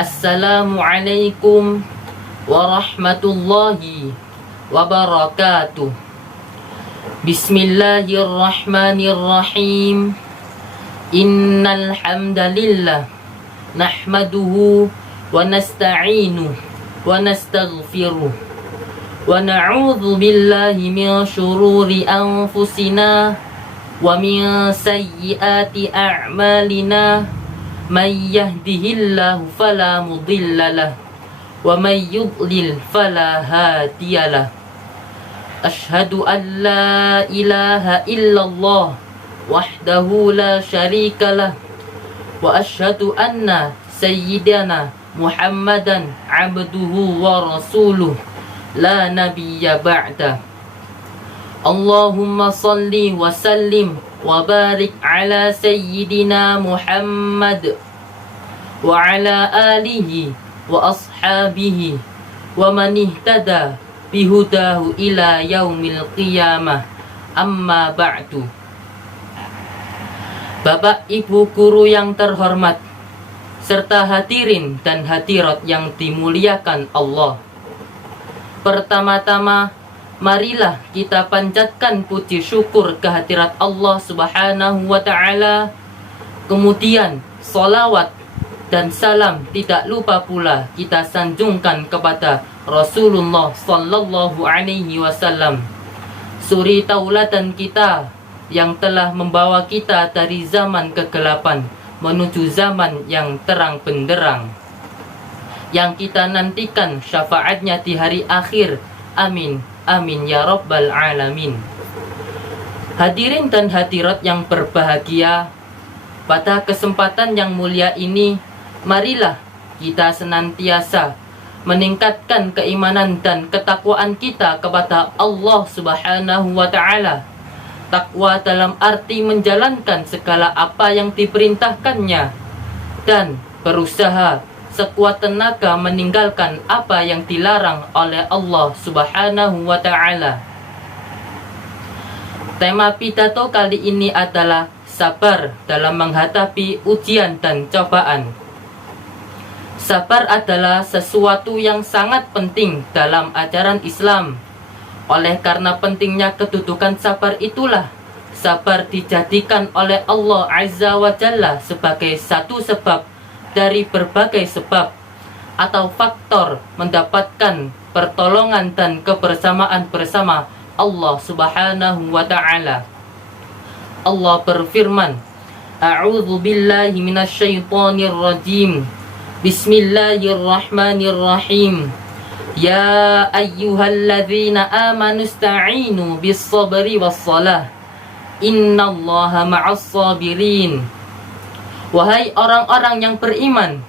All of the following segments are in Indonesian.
Assalamualaikum warahmatullahi wabarakatuh. Bismillahirrahmanirrahim. Innal hamdalillah nahmaduhu wa nasta'inuhu wa nastaghfiruh wa na'udzu billahi min syururi anfusina wa min sayyiati a'malina. May yahdihillahu fala mudhillalah wa may yudlil fala hadiyalah. Asyhadu an la ilaha illallah wahdahu la syarikalah wa asyhadu anna sayyidana Muhammadan abduhu wa rasuluh la nabiyya ba'da. Allahumma salli wa sallim wa barik ala sayyidina Muhammad wa ala alihi wa ashabihi wa man ihtada bihudahu ila yaumil qiyamah. Amma ba'du. Bapak Ibu guru yang terhormat serta hadirin dan hadirat yang dimuliakan Allah, pertama-tama marilah kita panjatkan puji syukur kehadirat Allah Subhanahu wa ta'ala. Kemudian salawat dan salam tidak lupa pula kita sanjungkan kepada Rasulullah sallallahu alaihi wasallam, suri tauladan kita yang telah membawa kita dari zaman kegelapan menuju zaman yang terang benderang, yang kita nantikan syafaatnya di hari akhir. Amin. Amin ya rabbal alamin. Hadirin dan hadirat yang berbahagia, pada kesempatan yang mulia ini, marilah kita senantiasa meningkatkan keimanan dan ketakwaan kita kepada Allah Subhanahu wa ta'ala. Takwa dalam arti menjalankan segala apa yang diperintahkannya dan berusaha sekuat tenaga meninggalkan apa yang dilarang oleh Allah Subhanahu wa ta'ala. Tema pidato kali ini adalah sabar dalam menghadapi ujian dan cobaan. Sabar adalah sesuatu yang sangat penting dalam ajaran Islam. Oleh karena pentingnya kedudukan sabar itulah sabar dijadikan oleh Allah Azza wa Jalla sebagai satu sebab dari berbagai sebab atau faktor mendapatkan pertolongan dan kebersamaan bersama Allah Subhanahu wa ta'ala. Allah berfirman, A'udzu billahi minasyaitonir rajim. Bismillahirrahmanirrahim. Ya ayyuhalladzina amanu ista'inu bis sabri was salah. Innallaha ma'as sabirin. Wahai orang-orang yang beriman,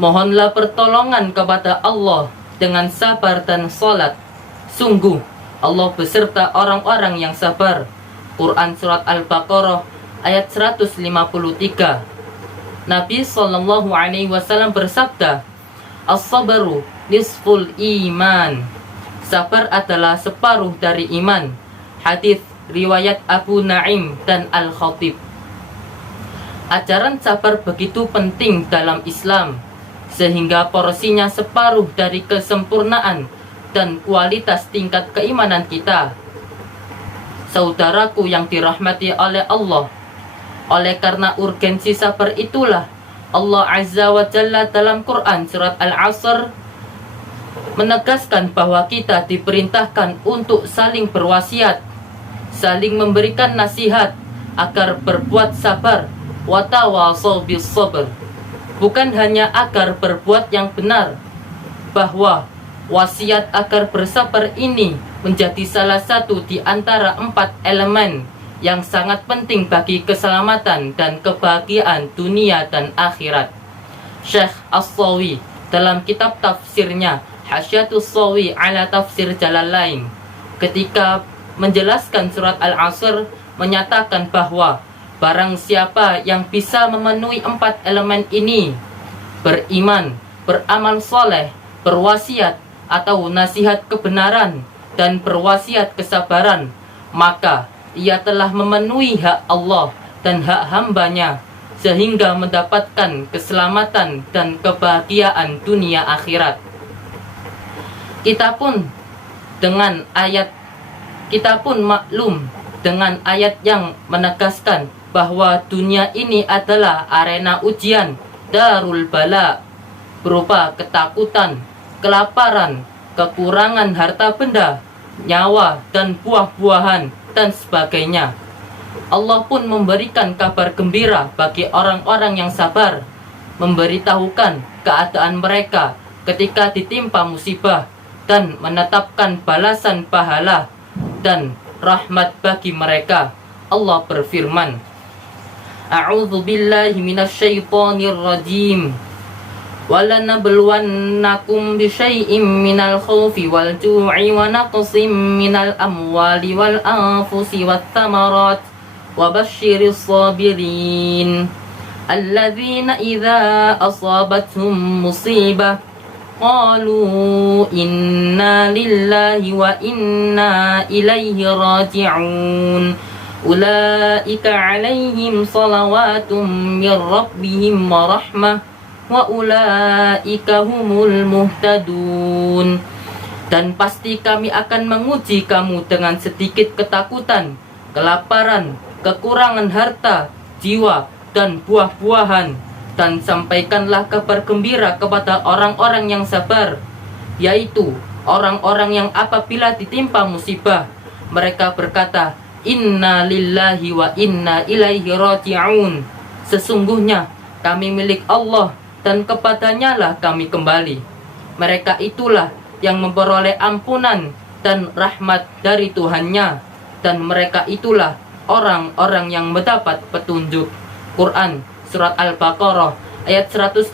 mohonlah pertolongan kepada Allah dengan sabar dan salat. Sungguh Allah beserta orang-orang yang sabar. Quran surat Al-Baqarah ayat 153. Nabi sallallahu alaihi wasallam bersabda, As-sabru nisful iman. Sabar adalah separuh dari iman. Hadis riwayat Abu Naim dan Al-Khatib. Ajaran sabar begitu penting dalam Islam, sehingga porsinya separuh dari kesempurnaan dan kualitas tingkat keimanan kita. Saudaraku yang dirahmati oleh Allah, oleh karena urgensi sabar itulah Allah Azza wa Jalla dalam Quran surat Al-Asr menegaskan bahwa kita diperintahkan untuk saling berwasiat, saling memberikan nasihat agar berbuat sabar. Watawasau bis sabr. Bukan hanya agar berbuat yang benar, bahwa wasiat agar bersabar ini menjadi salah satu di antara 4 elemen yang sangat penting bagi keselamatan dan kebahagiaan dunia dan akhirat. Syekh As-Sawi dalam kitab tafsirnya Hasyatus Sawi ala Tafsir Jalalain, ketika menjelaskan surat Al-Asr, menyatakan bahwa barang siapa yang bisa memenuhi 4 elemen ini, beriman, beramal soleh, berwasiat atau nasihat kebenaran, dan berwasiat kesabaran, maka ia telah memenuhi hak Allah dan hak hambanya, sehingga mendapatkan keselamatan dan kebahagiaan dunia akhirat. Kita pun maklum dengan ayat yang menegaskan bahwa dunia ini adalah arena ujian, darul bala, berupa ketakutan, kelaparan, kekurangan harta benda, nyawa, dan buah-buahan, dan sebagainya. Allah pun memberikan kabar gembira bagi orang-orang yang sabar, memberitahukan keadaan mereka ketika ditimpa musibah, dan menetapkan balasan pahala dan rahmat bagi mereka. Allah berfirman, A'udzu billahi minasyaitonir rajim. وَلَنَبْلُوَنَّكُمْ بِشَيْءٍ مِّنَ الْخَوْفِ وَالْجُوعِ وَنَقْصٍ مِّنَ الْأَمْوَالِ وَالْأَنفُسِ وَالثَّمَرَاتِ وَبَشِّرِ الصَّابِرِينَ الَّذِينَ إِذَا أَصَابَتْهُم مُّصِيبَةٌ قَالُوا إِنَّا لِلَّهِ وَإِنَّا إِلَيْهِ رَاجِعُونَ أُولَئِكَ عَلَيْهِمْ صَلَوَاتٌ مِّن رَّبِّهِمْ وَرَحْمَةٌ wa ulaika humul muhtadun. Dan pasti kami akan menguji kamu dengan sedikit ketakutan, kelaparan, kekurangan harta, jiwa, dan buah-buahan. Dan sampaikanlah kabar gembira kepada orang-orang yang sabar, yaitu orang-orang yang apabila ditimpa musibah, mereka berkata, Inna lillahi wa inna ilaihi raji'un. Sesungguhnya kami milik Allah, dan kepadanya lah kami kembali. Mereka itulah yang memperoleh ampunan dan rahmat dari Tuhannya, dan mereka itulah orang-orang yang mendapat petunjuk. Quran Surat Al-Baqarah ayat 155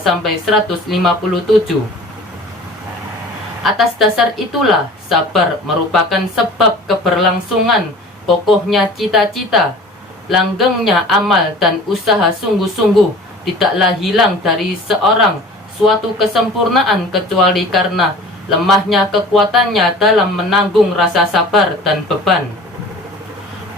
sampai 157. Atas dasar itulah sabar merupakan sebab keberlangsungan kokohnya cita-cita, langgengnya amal, dan usaha sungguh-sungguh tidaklah hilang dari seorang suatu kesempurnaan kecuali karena lemahnya kekuatannya dalam menanggung rasa sabar dan beban.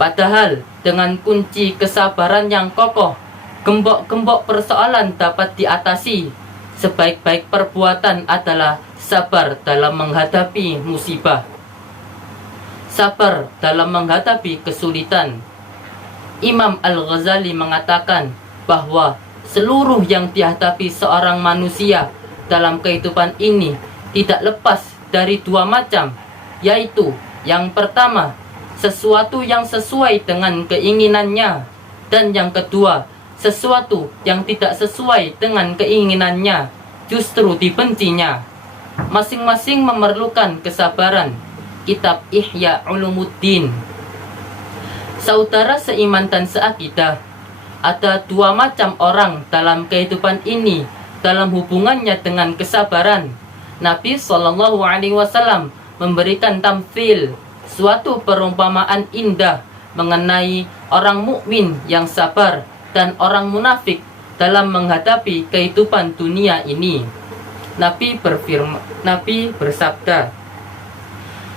Padahal dengan kunci kesabaran yang kokoh, gembok-gembok persoalan dapat diatasi. Sebaik-baik perbuatan adalah sabar dalam menghadapi musibah, sabar dalam menghadapi kesulitan. Imam Al-Ghazali mengatakan bahwa seluruh yang dihadapi seorang manusia dalam kehidupan ini tidak lepas dari dua macam, yaitu yang pertama, sesuatu yang sesuai dengan keinginannya, dan yang kedua, sesuatu yang tidak sesuai dengan keinginannya, justru dibencinya. Masing-masing memerlukan kesabaran. Kitab Ihya Ulumuddin. Saudara seiman dan seakidah, ada dua macam orang dalam kehidupan ini dalam hubungannya dengan kesabaran. Nabi SAW memberikan tamthil, suatu perumpamaan indah mengenai orang mukmin yang sabar dan orang munafik dalam menghadapi kehidupan dunia ini. Nabi bersabda,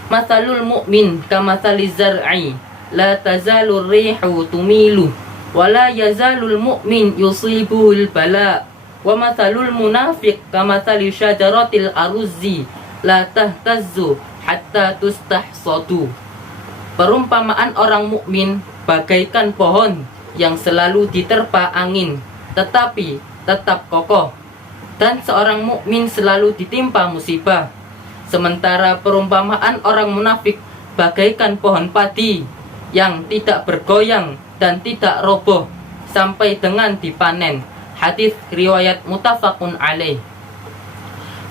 Mathalul mu'min kamathali zar'i, la tazalur rihu tumilu, wala yazalul mu'min yusibuhul bala, wa mathalul munafiq kamathali syajaratil aruzzi, la tahtazzu hatta tustahsadu. Perumpamaan orang mukmin bagaikan pohon yang selalu diterpa angin, tetapi tetap kokoh. Dan seorang mukmin selalu ditimpa musibah. Sementara perumpamaan orang munafik bagaikan pohon padi yang tidak bergoyang dan tidak roboh sampai dengan dipanen. Hadis riwayat muttafaqun alaih.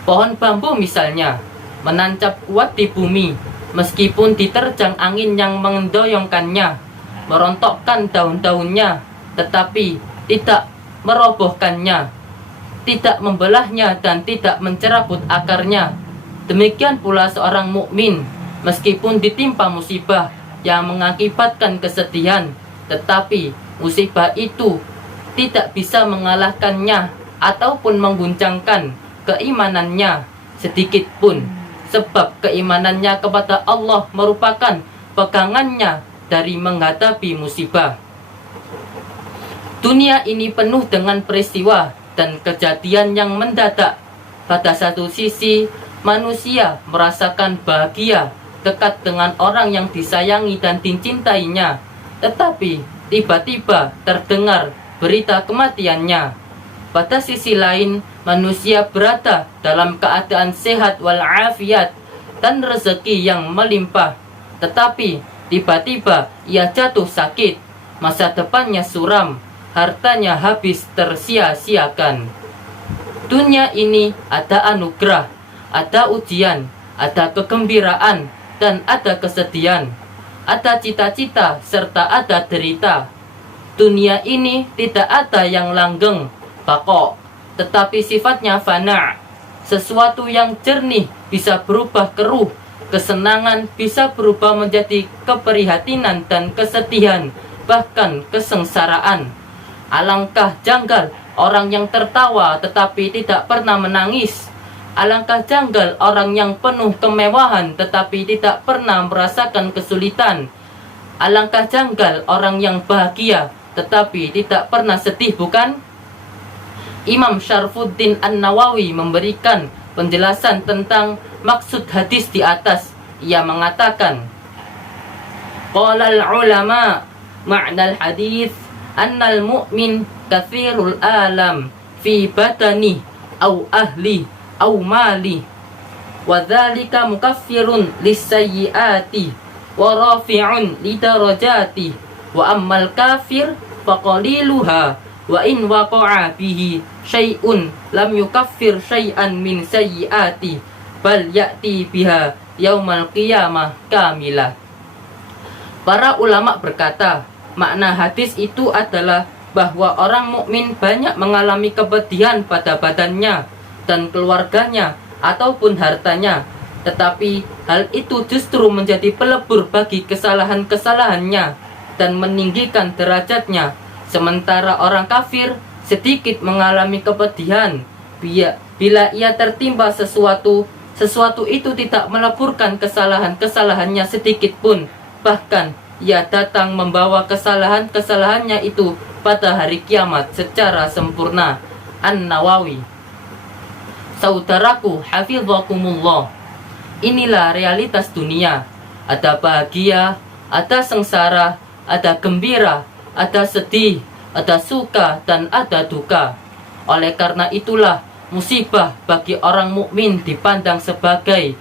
Pohon bambu misalnya menancap kuat di bumi, meskipun diterjang angin yang mendoyongkannya, merontokkan daun-daunnya, tetapi tidak merobohkannya, tidak membelahnya, dan tidak mencerabut akarnya. Demikian pula seorang mukmin, meskipun ditimpa musibah yang mengakibatkan kesedihan, tetapi musibah itu tidak bisa mengalahkannya ataupun mengguncangkan keimanannya sedikit pun, sebab keimanannya kepada Allah merupakan pegangannya dari menghadapi musibah. Dunia ini penuh dengan peristiwa dan kejadian yang mendadak. Pada satu sisi, manusia merasakan bahagia dekat dengan orang yang disayangi dan dicintainya, tetapi tiba-tiba terdengar berita kematiannya. Pada sisi lain, manusia berada dalam keadaan sehat walafiat dan rezeki yang melimpah, tetapi tiba-tiba ia jatuh sakit, masa depannya suram, hartanya habis tersia-siakan. Dunia ini ada anugerah, ada ujian, ada kegembiraan, dan ada kesedihan, ada cita-cita, serta ada derita. Dunia ini tidak ada yang langgeng, bako, tetapi sifatnya fana. Sesuatu yang jernih bisa berubah keruh, kesenangan bisa berubah menjadi keprihatinan dan kesedihan, bahkan kesengsaraan. Alangkah janggal orang yang tertawa tetapi tidak pernah menangis. Alangkah janggal orang yang penuh kemewahan tetapi tidak pernah merasakan kesulitan. Alangkah janggal orang yang bahagia tetapi tidak pernah sedih, bukan? Imam Syarfuddin An-Nawawi memberikan penjelasan tentang maksud hadis di atas. Ia mengatakan, qala al-ulama ma'na al-hadith annal mu'min kathirul alam fi badani au ahli au mali wa dhalika mukaffirun lisayyiati wa rafi'un lidarajati wa ammal kafir faqaliluha wa in waqa'a bihi syai'un lam yukaffir syai'an min sayyiati bal ya'ti biha yaumal qiyamah kamilah. Para ulama berkata, makna hadis itu adalah bahwa orang mukmin banyak mengalami kepedihan pada badannya dan keluarganya ataupun hartanya, tetapi hal itu justru menjadi pelebur bagi kesalahan-kesalahannya dan meninggikan derajatnya. Sementara orang kafir sedikit mengalami kepedihan bila ia tertimpa sesuatu itu tidak meleburkan kesalahan-kesalahannya sedikit pun, bahkan ia datang membawa kesalahan-kesalahannya itu pada hari kiamat secara sempurna. An-Nawawi. Saudaraku hafizakumullah, inilah realitas dunia. Ada bahagia, ada sengsara, ada gembira, ada sedih, ada suka, dan ada duka. Oleh karena itulah musibah bagi orang mukmin dipandang sebagai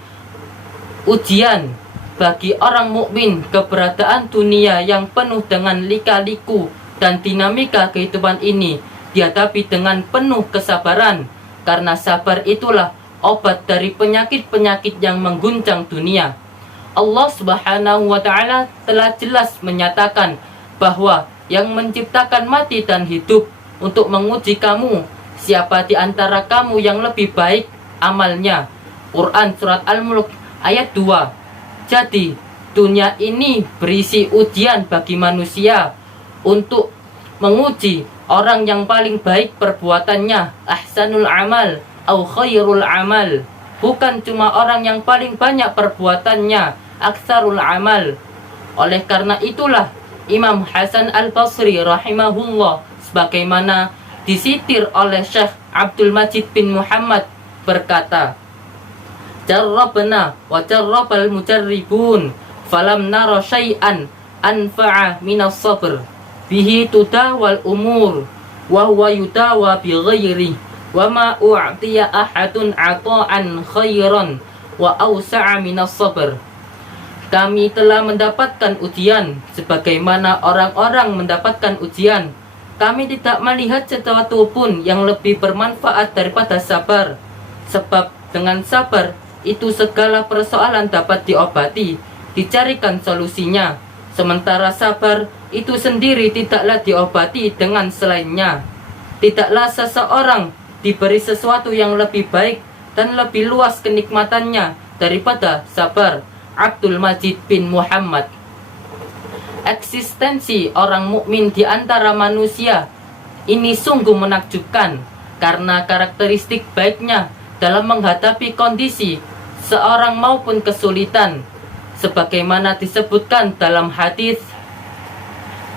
ujian. Bagi orang mukmin, keberadaan dunia yang penuh dengan lika-liku dan dinamika kehidupan ini dihadapi dengan penuh kesabaran, karena sabar itulah obat dari penyakit-penyakit yang mengguncang dunia. Allah Subhanahu wa Ta'ala telah jelas menyatakan bahwa yang menciptakan mati dan hidup untuk menguji kamu, siapa di antara kamu yang lebih baik amalnya. Quran Surat Al-Mulk ayat 2. Jadi, dunia ini berisi ujian bagi manusia untuk menguji orang yang paling baik perbuatannya, ahsanul amal au khairul amal. Bukan cuma orang yang paling banyak perbuatannya, aktsarul amal. Oleh karena itulah Imam Hasan Al-Basri rahimahullah, sebagaimana disitir oleh Syekh Abdul Majid bin Muhammad, berkata, jarrabna wa jarrabal mujarribun falam nara syai'an anfa'a minas sabr bihi tudawal umur wa huwa yudawa bi ghairi wa ma u'tiya ahadun ata'an khairan wa awsa'a minas sabr. Kami telah mendapatkan ujian sebagaimana orang-orang mendapatkan ujian. Kami tidak melihat sesuatu pun yang lebih bermanfaat daripada sabar, sebab dengan sabar itu segala persoalan dapat diobati, dicarikan solusinya. Sementara sabar itu sendiri tidaklah diobati dengan selainnya. Tidaklah seseorang diberi sesuatu yang lebih baik dan lebih luas kenikmatannya daripada sabar. Abdul Majid bin Muhammad. Eksistensi orang mukmin di antara manusia ini sungguh menakjubkan, karena karakteristik baiknya dalam menghadapi kondisi seorang maupun kesulitan, sebagaimana disebutkan dalam hadis,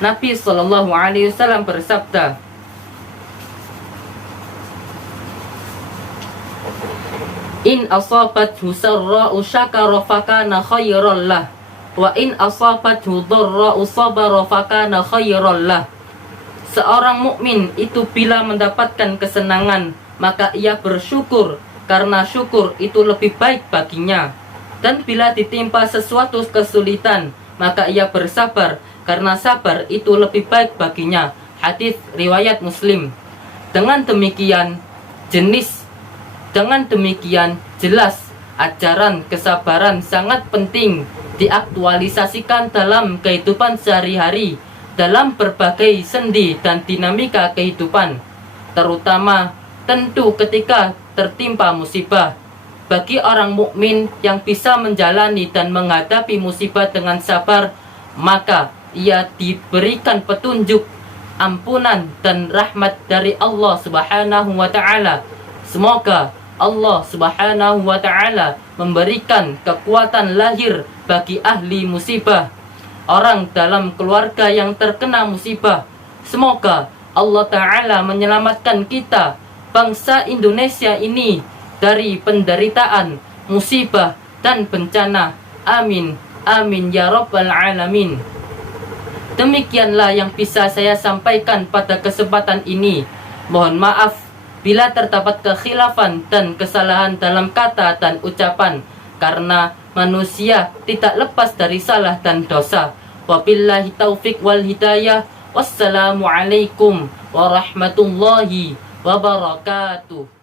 Nabi Shallallahu Alaihi Wasallam bersabda, In asabathu sarra'u syakara fakana khairan lah, wa in asabathu dharra'u sabara fakana khairan lah. Seorang mukmin itu bila mendapatkan kesenangan, maka ia bersyukur, karena syukur itu lebih baik baginya. Dan bila ditimpa sesuatu kesulitan, maka ia bersabar, karena sabar itu lebih baik baginya. Hadis riwayat Muslim. Dengan demikian jelas ajaran kesabaran sangat penting diaktualisasikan dalam kehidupan sehari-hari, dalam berbagai sendi dan dinamika kehidupan, terutama tentu ketika tertimpa musibah. Bagi orang mukmin yang bisa menjalani dan menghadapi musibah dengan sabar, maka ia diberikan petunjuk, ampunan dan rahmat dari Allah Subhanahu wa taala. Semoga Allah Subhanahu wa taala memberikan kekuatan lahir bagi ahli musibah, orang dalam keluarga yang terkena musibah. Semoga Allah taala menyelamatkan kita, bangsa Indonesia ini, dari penderitaan, musibah dan bencana. Amin. Amin ya rabbal alamin. Demikianlah yang bisa saya sampaikan pada kesempatan ini. Mohon maaf bila terdapat kekhilafan dan kesalahan dalam kata dan ucapan, karena manusia tidak lepas dari salah dan dosa. Wabillahi taufik wal hidayah. Wassalamualaikum warahmatullahi wabarakatuh.